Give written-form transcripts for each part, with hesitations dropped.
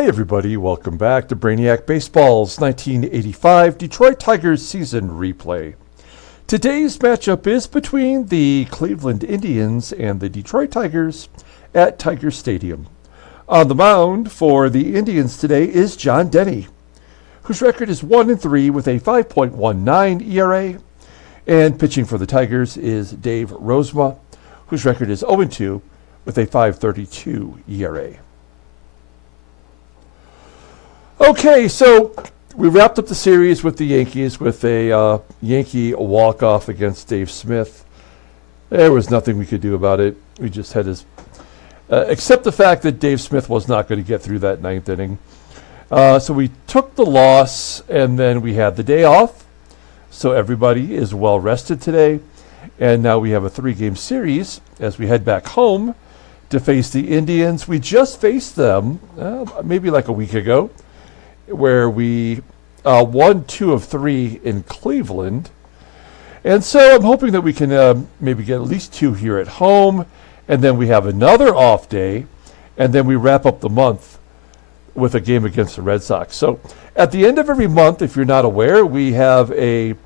Hey everybody, welcome back to Brainiac Baseball's 1985 Detroit Tigers season replay. Today's matchup is between the Cleveland Indians and the Detroit Tigers at Tiger Stadium. On the mound for the Indians today is John Denny, whose record is 1-3 with a 5.19 ERA. And pitching for the Tigers is Dave Rozema, whose record is 0-2 with a 5.32 ERA. Okay, so we wrapped up the series with the Yankees with a Yankee walk-off against Dave Smith. There was nothing we could do about it. We just had his... except the fact that Dave Smith was not going to get through that ninth inning. So we took the loss, and then we had the day off. So everybody is well rested today. And now we have a 3-game series as we head back home to face the Indians. We just faced them maybe like a week ago, where we won 2 of 3 in Cleveland. And so I'm hoping that we can maybe get at least 2 here at home, and then we have another off day, and then we wrap up the month with a game against the Red Sox. So at the end of every month, if you're not aware, we have a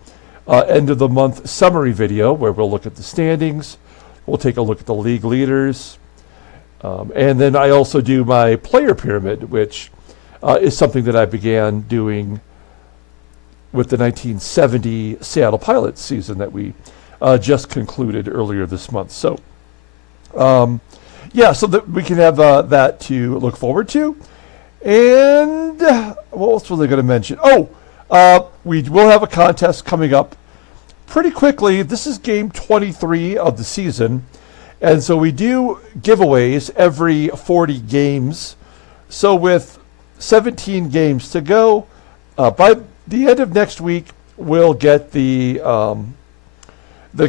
end of the month summary video where we'll look at the standings, we'll take a look at the league leaders, and then I also do my player pyramid, which is something that I began doing with the 1970 Seattle Pilots season that we just concluded earlier this month. So, so that we can have that to look forward to. And what else was I going to mention? We will have a contest coming up pretty quickly. This is game 23 of the season. And so we do giveaways every 40 games. So with 17 games to go, by the end of next week, we'll get the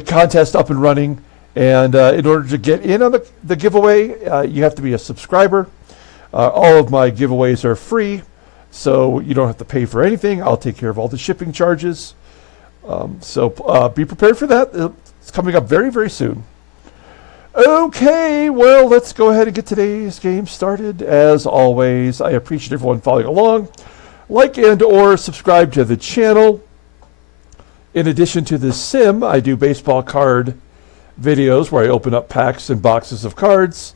contest up and running. And in order to get in on the giveaway, you have to be a subscriber. All of my giveaways are free, so you don't have to pay for anything. I'll take care of all the shipping charges. So be prepared for that. It's coming up very, very soon. Okay, well, let's go ahead and get today's game started. As always, I appreciate everyone following along. Like and or subscribe to the channel. In addition to this sim, I do baseball card videos where I open up packs and boxes of cards.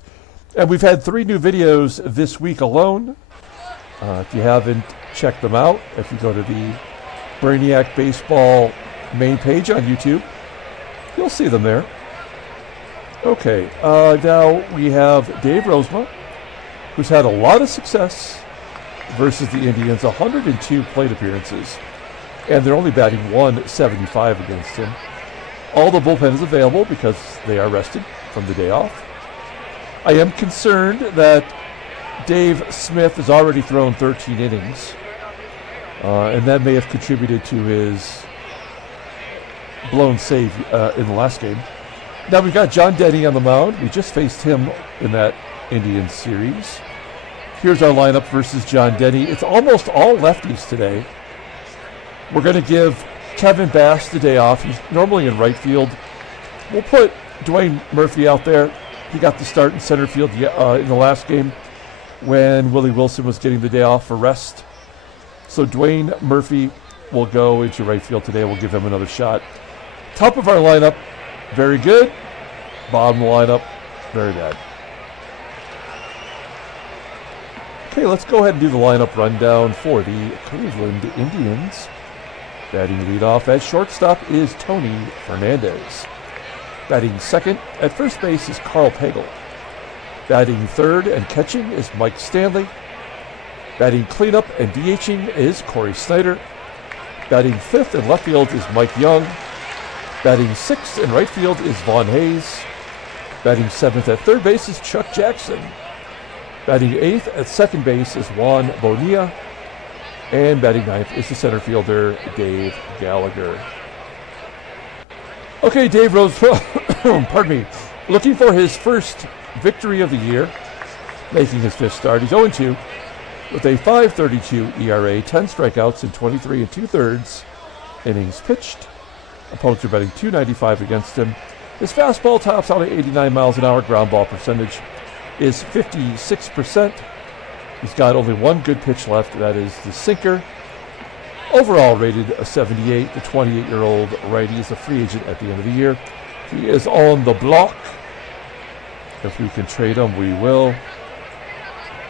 And we've had 3 new videos this week alone. If you haven't checked them out, if you go to the Brainiac Baseball main page on YouTube, you'll see them there. Okay, now we have Dave Rozema, who's had a lot of success versus the Indians, 102 plate appearances, and they're only batting .175 against him. All the bullpen is available because they are rested from the day off. I am concerned that Dave Smith has already thrown 13 innings, and that may have contributed to his blown save in the last game. Now we've got John Denny on the mound. We just faced him in that Indians series. Here's our lineup versus John Denny. It's almost all lefties today. We're going to give Kevin Bass the day off. He's normally in right field. We'll put Dwayne Murphy out there. He got the start in center field in the last game when Willie Wilson was getting the day off for rest. So Dwayne Murphy will go into right field today. We'll give him another shot. Top of our lineup, very good. Bottom lineup, very bad. Okay, let's go ahead and do the lineup rundown for the Cleveland Indians. Batting leadoff at shortstop is Tony Fernandez. Batting second at first base is Karl Pagel. Batting third and catching is Mike Stanley. Batting cleanup and DHing is Cory SNYDER. Batting fifth in left field is Mike Young. Batting sixth in right field is Vaughn Hayes. Batting seventh at third base is Chuck Jackson. Batting eighth at second base is Juan Bonillla. And batting ninth is the center fielder, Dave Gallagher. Okay, Dave Rose, pardon me, looking for his first victory of the year, making his 5th start. He's 0-2 with a 5.32 ERA, 10 strikeouts in 23 2/3 innings pitched. Opponents are batting .295 against him. His fastball tops out at 89 miles an hour. Ground ball percentage is 56%. He's got only one good pitch left. That is the sinker. Overall rated a 78. The 28-year-old righty is a free agent at the end of the year. He is on the block. If we can trade him, we will.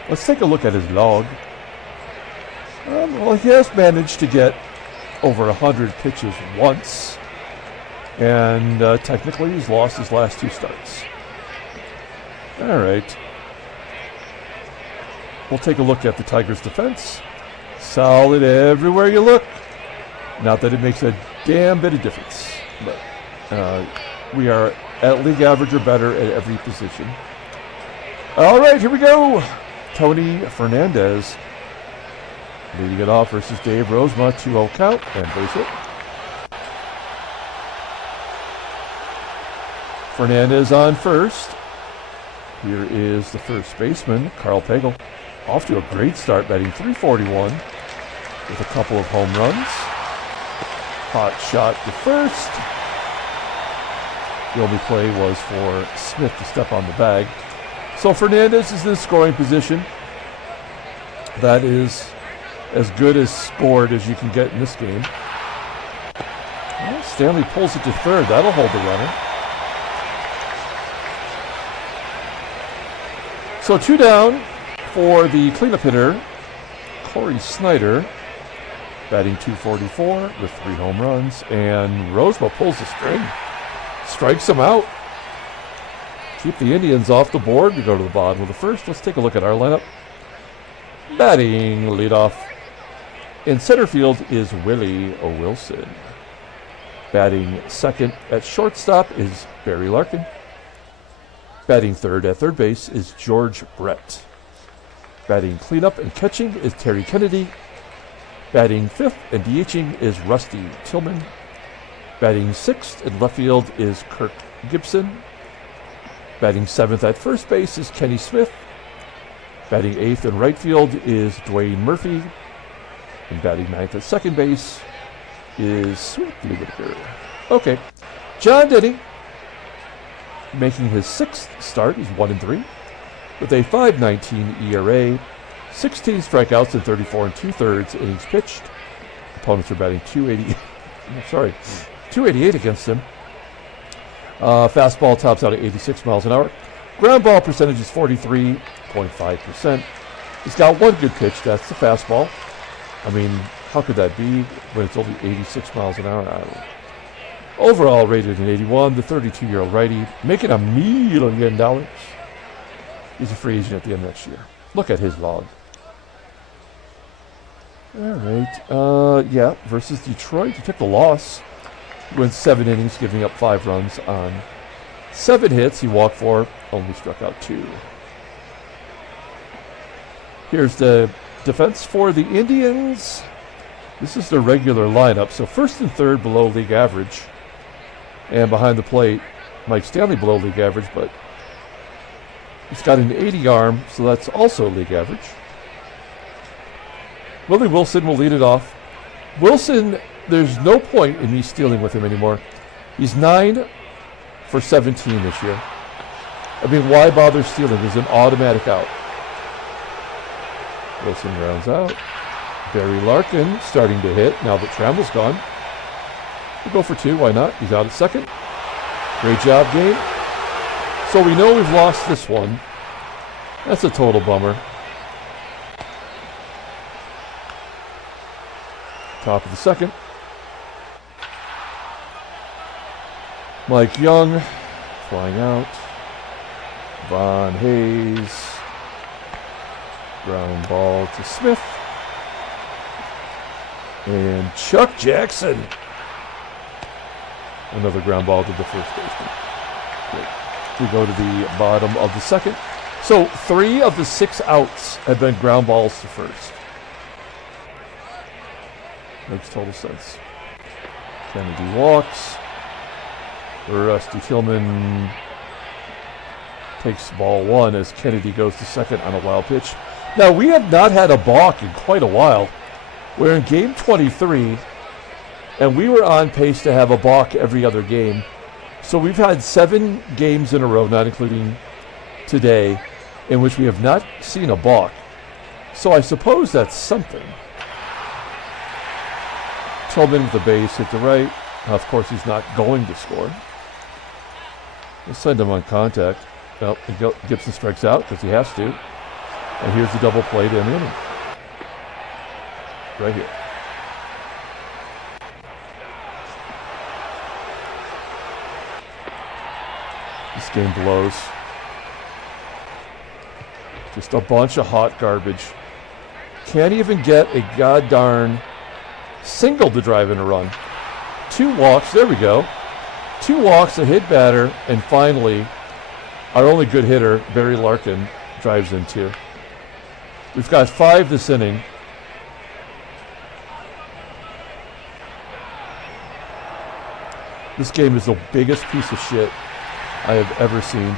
Let's take a look at his log. Well, he has managed to get over 100 pitches once. And technically, he's lost his last 2 starts. All right. We'll take a look at the Tigers' defense. Solid everywhere you look. Not that it makes a damn bit of difference, but we are at league average or better at every position. All right, here we go. Tony Fernandez leading it off versus Dave Rozema. 2-0 count and base hit. Fernandez on first. Here is the first baseman, Karl PAGEL. Off to a great start, batting .341 with a couple of home runs. Hot shot to first. The only play was for Smith to step on the bag. So Fernandez is in scoring position. That is as good as scored as you can get in this game. Well, Stanley pulls it to third. That'll hold the runner. So 2 down for the cleanup hitter, Cory SNYDER, batting .244 with 3 home runs. And Rozema pulls the string, strikes him out. Keep the Indians off the board. We go to the bottom of the first. Let's take a look at our lineup. Batting leadoff in center field is Willie Wilson. Batting second at shortstop is Barry Larkin. Batting third at third base is George Brett. Batting cleanup and catching is Terry Kennedy. Batting fifth and DHing is Rusty Tillman. Batting sixth in left field is Kirk GIBSON. Batting seventh at first base is Kenny Smith. Batting eighth in right field is Dwayne Murphy. And batting ninth at second base is WHITAKER. Okay, John Denny, making his 6th start. He's 1-3 with a 5.19 ERA, 16 strikeouts and 34 2/3 innings pitched. Opponents are batting 288 against him. Fastball tops out at 86 miles an hour. Ground ball percentage is 43.5%. He's got one good pitch. That's the fastball. I mean, how could that be when it's only 86 miles an hour? I don't know. Overall rated an 81, the 32-year-old righty, making $1 million. He's a free agent at the end of next year. Look at his log. All right. Yeah, versus Detroit. He took the loss. He went 7 innings, giving up 5 runs on 7 hits. He walked 4, only struck out 2. Here's the defense for the Indians. This is the regular lineup. So first and third below league average. And behind the plate, Mike Stanley below league average, but he's got an 80 arm, so that's also league average. Willie Wilson will lead it off. Wilson, there's no point in me stealing with him anymore. He's 9 for 17 this year. I mean, why bother stealing? He's an automatic out. Wilson rounds out. Barry Larkin starting to hit now that Trammell's gone. We'll go for 2, why not? He's out at second. Great job, game. So we know we've lost this one. That's a total bummer. Top of the second. Mike Young flying out. Von Hayes. Ground ball to Smith. And Chuck Jackson. Another ground ball to the first baseman. Great. We go to the bottom of the second. So 3 of the 6 outs have been ground balls to first. Makes total sense. Kennedy walks. Rusty Tillman takes ball 1 as Kennedy goes to second on a wild pitch. Now, we have not had a balk in quite a while. We're in game 23, and we were on pace to have a balk every other game. So we've had 7 games in a row, not including today, in which we have not seen a balk. So I suppose that's something. Tillman with the base, hit the right. Of course, he's not going to score. We'll send him on contact. Well, Gibson strikes out because he has to. And here's the double play to end the inning. Right here. This game blows. Just a bunch of hot garbage. Can't even get a goddarn single to drive in a run. 2 walks, there we go. 2 walks, a hit batter, and finally, our only good hitter, Barry Larkin, drives in 2. We've got 5 this inning. This game is the biggest piece of shit I have ever seen.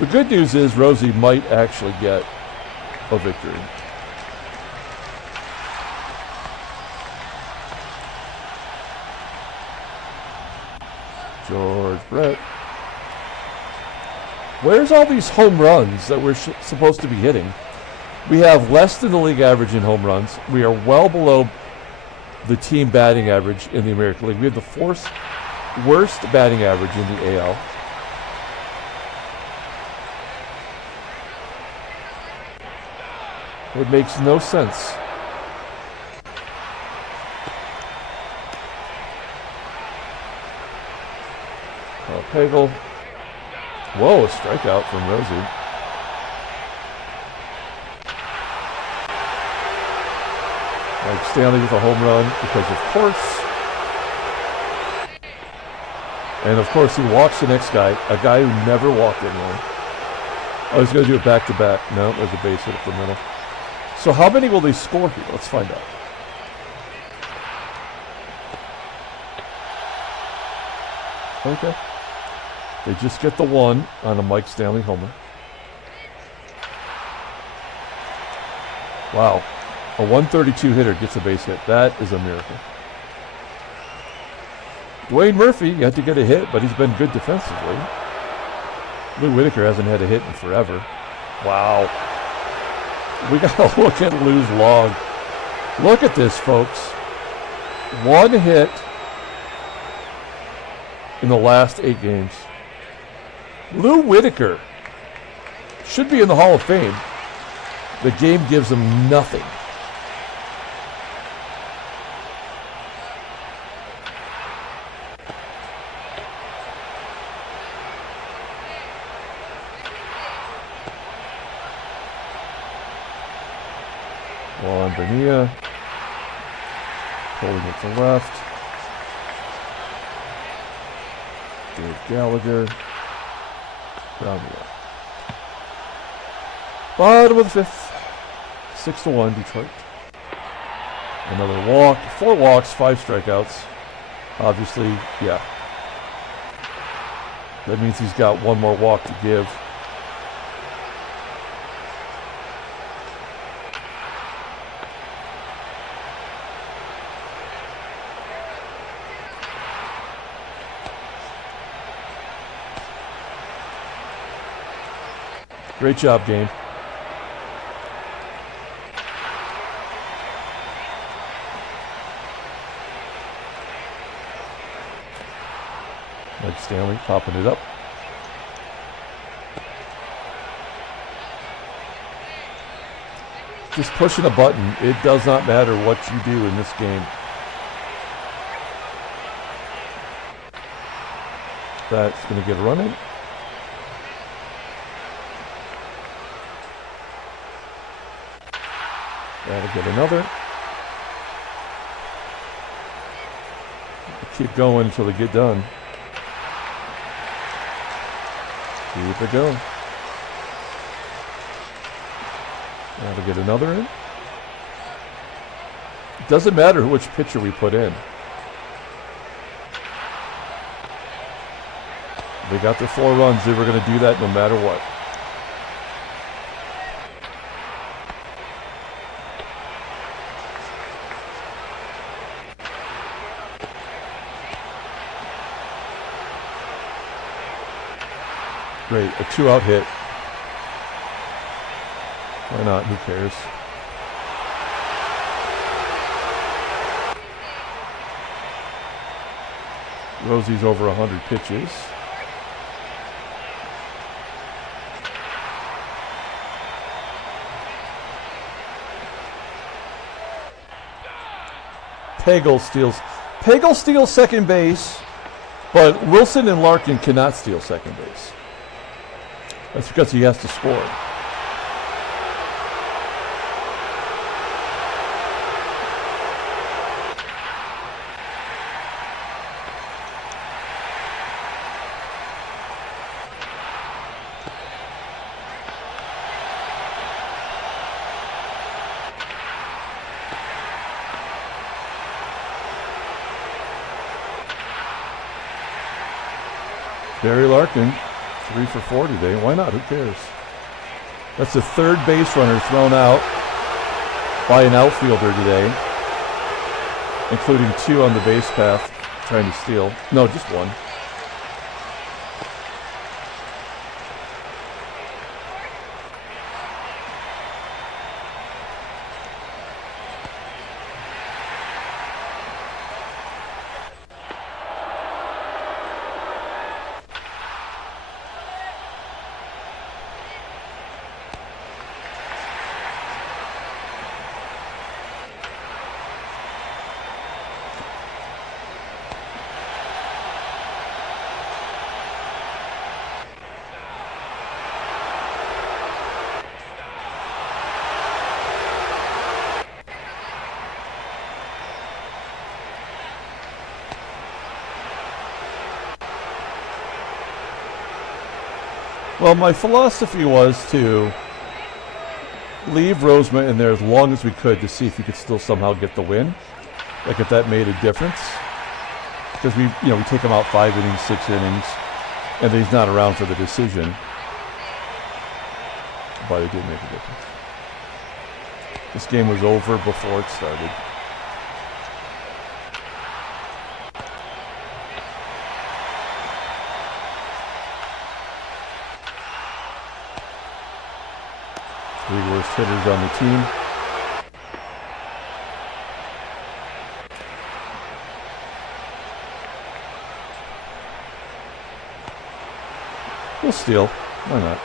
The good news is Rosie might actually get a victory. George Brett. Where's all these home runs that we're supposed to be hitting? We have less than the league average in home runs. We are well below the team batting average in the American League. We have the 4th worst batting average in the AL. It makes no sense. PAGEL. Whoa, a strikeout from Rosie. Like Stanley with a home run because of course. And of course he walks the next guy, a guy who never walked anyone. I was going to do it back to back. No, there's a base hit up the middle. So how many will they score here? Let's find out. Okay. They just get the 1 on a Mike Stanley homer. Wow. A 132 hitter gets a base hit. That is a miracle. Dwayne Murphy had to get a hit, but he's been good defensively. Whitaker hasn't had a hit in forever. Wow. We got to look at Lou's log. Look at this, folks. 1 hit in the last 8 games. Lou Whitaker should be in the Hall of Fame. The game gives him nothing. Juan Bonilla pulling it to left. Gallagher. Brainiac. Bottom of the 5th. 6-1 Detroit. Another walk. 4 walks, 5 strikeouts. Obviously, yeah. That means he's got 1 more walk to give. Great job, game. Mike Stanley popping it up. Just pushing a button. It does not matter what you do in this game. That's going to get a run in. That'll get another. Keep going until they get done. Keep it going. That'll get another in. It doesn't matter which pitcher we put in. They got their 4 runs. They were going to do that no matter what. Great, a 2-out hit. Why not? Who cares? Rosie's over 100 pitches. Pagel steals second base, but Wilson and Larkin cannot steal second base. That's because he has to score. Barry Larkin, 3 for 4 today. Why not? Who cares? That's the third base runner thrown out by an outfielder today, including 2 on the base path trying to steal. No, just 1. Well, my philosophy was to leave Rozema in there as long as we could to see if we could still somehow get the win. Like if that made a difference. Because we take him out 5 innings, 6 innings, and then he's not around for the decision. But it did make a difference. This game was over before it started. Three worst hitters on the team. We'll steal. Why not?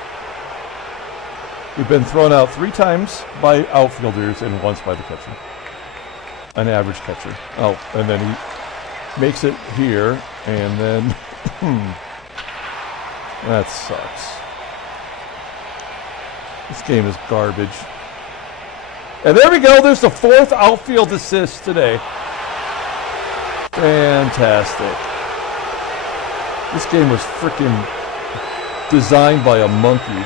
We've been thrown out 3 times by outfielders and once by the catcher. An average catcher. Oh, and then he makes it here, and then that sucks. This game is garbage. And there we go. There's the 4th outfield assist today. Fantastic. This game was freaking designed by a monkey.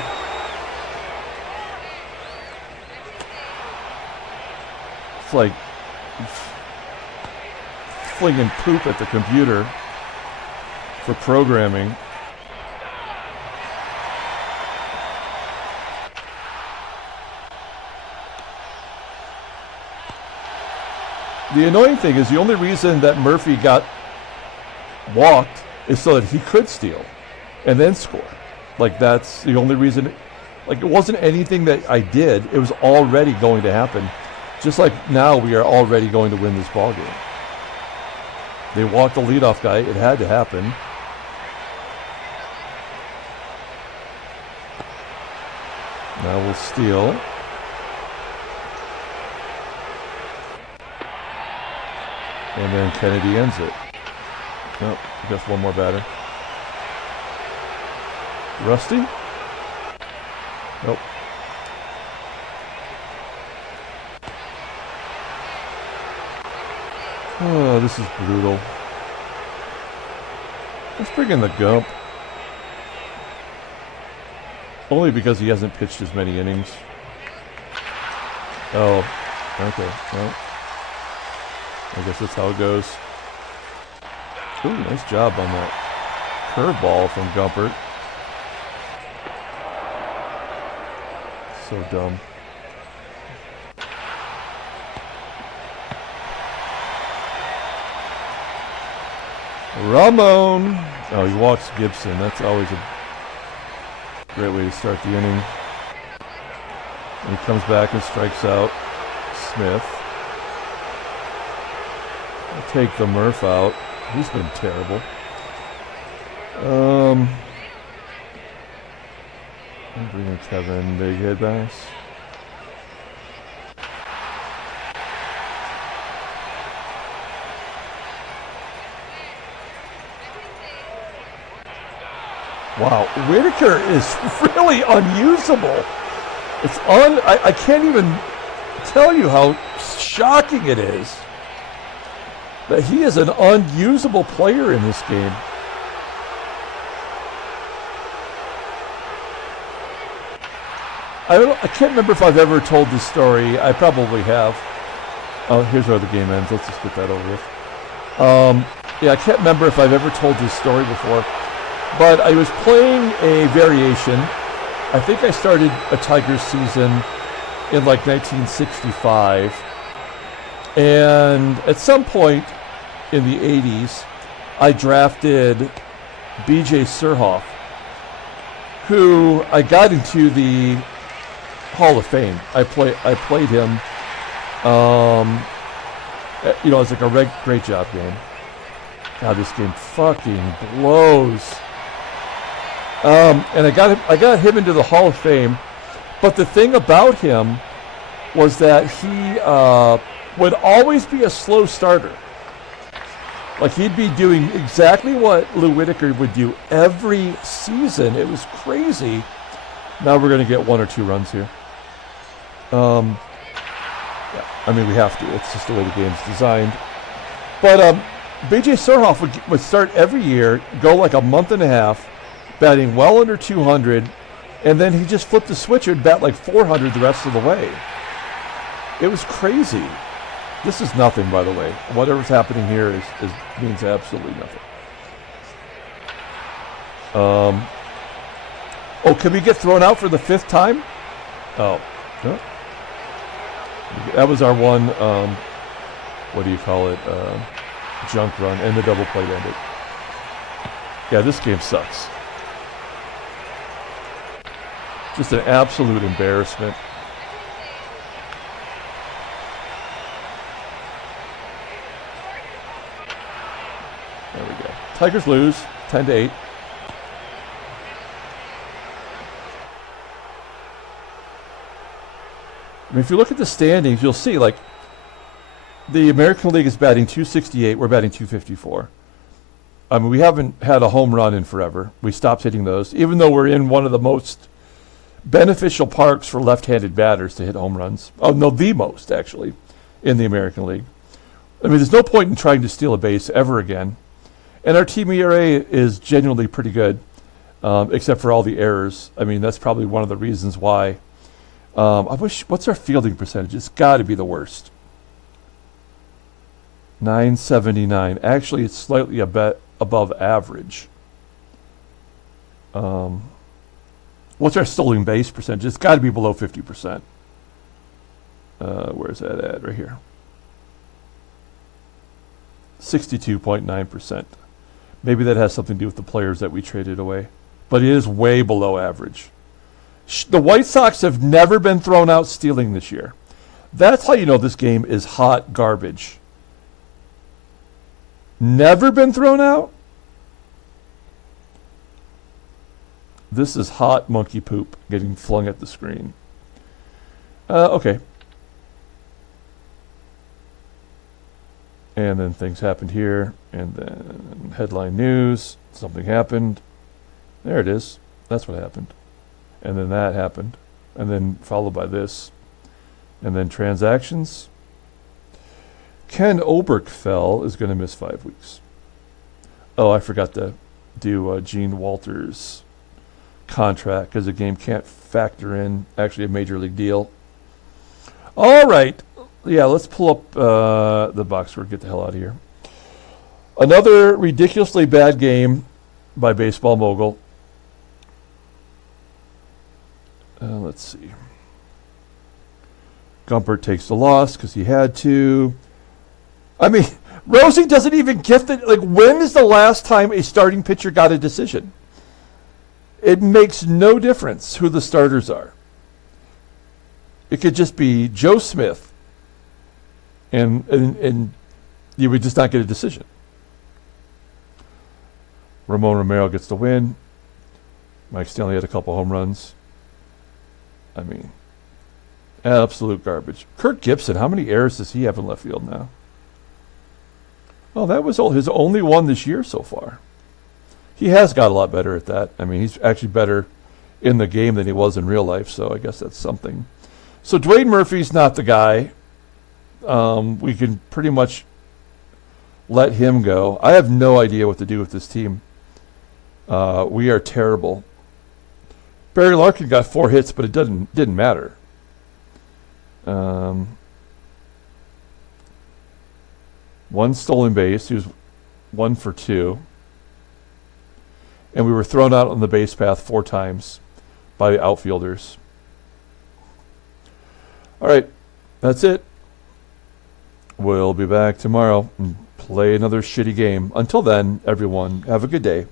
It's like flinging poop at the computer for programming. The annoying thing is the only reason that Murphy got walked is so that he could steal and then score. Like, that's the only reason. Like, it wasn't anything that I did. It was already going to happen. Just like now we are already going to win this ball game. They walked the leadoff guy. It had to happen. Now we'll steal. And then Kennedy ends it. Nope, I guess one more batter. Rusty? Nope. Oh, this is brutal. Let's bring in the Gump. Only because he hasn't pitched as many innings. Oh, okay. Well, I guess that's how it goes. Ooh, nice job on that curveball from Gumpert. So dumb. Ramon. Oh, he walks Gibson. That's always Great way to start the inning. And he comes back and strikes out Smith. I'll take the Murph out. He's been terrible. I'm bringing Kevin, big hit bounce. Wow, Whitaker is really unusable. It's I can't even tell you how shocking it is that he is an unusable player in this game. I can't remember if I've ever told this story. I probably have. Oh, here's where the game ends. Let's just get that over with. Yeah, I can't remember if I've ever told this story before. But I was playing a variation. I think I started a Tigers season in like 1965. And at some point in the 80s, I drafted B.J. Surhoff, who I got into the Hall of Fame. I played him. You know, it's like a great job game. God, this game fucking blows. And I got him into the Hall of Fame, but the thing about him was that he would always be a slow starter. Like, he'd be doing exactly what Lou Whitaker would do every season. It was crazy. Now we're going to get 1 or 2 runs here. Yeah, I mean, we have to. It's just the way the game's designed. But B.J. Surhoff would start every year, go like a month and a half, batting well under 200, and then he just flipped the switch and bat like 400 the rest of the way. It was crazy. This is nothing, by the way. Whatever's happening here means absolutely nothing. Oh, can we get thrown out for the 5th time? Oh, no. That was our one, what do you call it, junk run, and the double play ended. Yeah, this game sucks. Just an absolute embarrassment. There we go. Tigers lose 10-8. I mean, if you look at the standings, you'll see, like, the American League is batting 268. We're batting 254. I mean, we haven't had a home run in forever. We stopped hitting those, even though we're in one of the most beneficial parks for left-handed batters to hit home runs. Oh, no, the most, actually, in the American League. I mean, there's no point in trying to steal a base ever again. And our team ERA is genuinely pretty good, except for all the errors. I mean, that's probably one of the reasons why. What's our fielding percentage? It's got to be the worst. 979. Actually, it's slightly a bit above average. What's our stolen base percentage? It's got to be below 50%. Where's that at? Right here. 62.9%. Maybe that has something to do with the players that we traded away. But it is way below average. The White Sox have never been thrown out stealing this year. That's how you know this game is hot garbage. Never been thrown out? This is hot monkey poop getting flung at the screen. Okay. And then things happened here. And then headline news. Something happened. There it is. That's what happened. And then that happened. And then followed by this. And then transactions. Ken Oberkfell is going to miss 5 weeks. Oh, I forgot to do Gene Walters' contract because the game can't factor in actually a major league deal. All right. Yeah, let's pull up the box score. Get the hell out of here. Another ridiculously bad game by Baseball Mogul. Let's see. Gumpert takes the loss because he had to. I mean, Rosie doesn't even get the, like, when is the last time a starting pitcher got a decision? It makes no difference who the starters are. It could just be Joe Smith, and you would just not get a decision. Ramon Romero gets the win. Mike Stanley had a couple home runs. I mean, absolute garbage. Kirk Gibson, how many errors does he have in left field now? Well, that was his only one this year so far. He has got a lot better at that. I mean, he's actually better in the game than he was in real life, so I guess that's something. So Dwayne Murphy's not the guy. We can pretty much let him go. I have no idea what to do with this team. We are terrible. Barry Larkin got 4 hits, but it didn't matter. One stolen base. He was 1 for 2. And we were thrown out on the base path 4 times by the outfielders. All right, that's it. We'll be back tomorrow and play another shitty game. Until then, everyone, have a good day.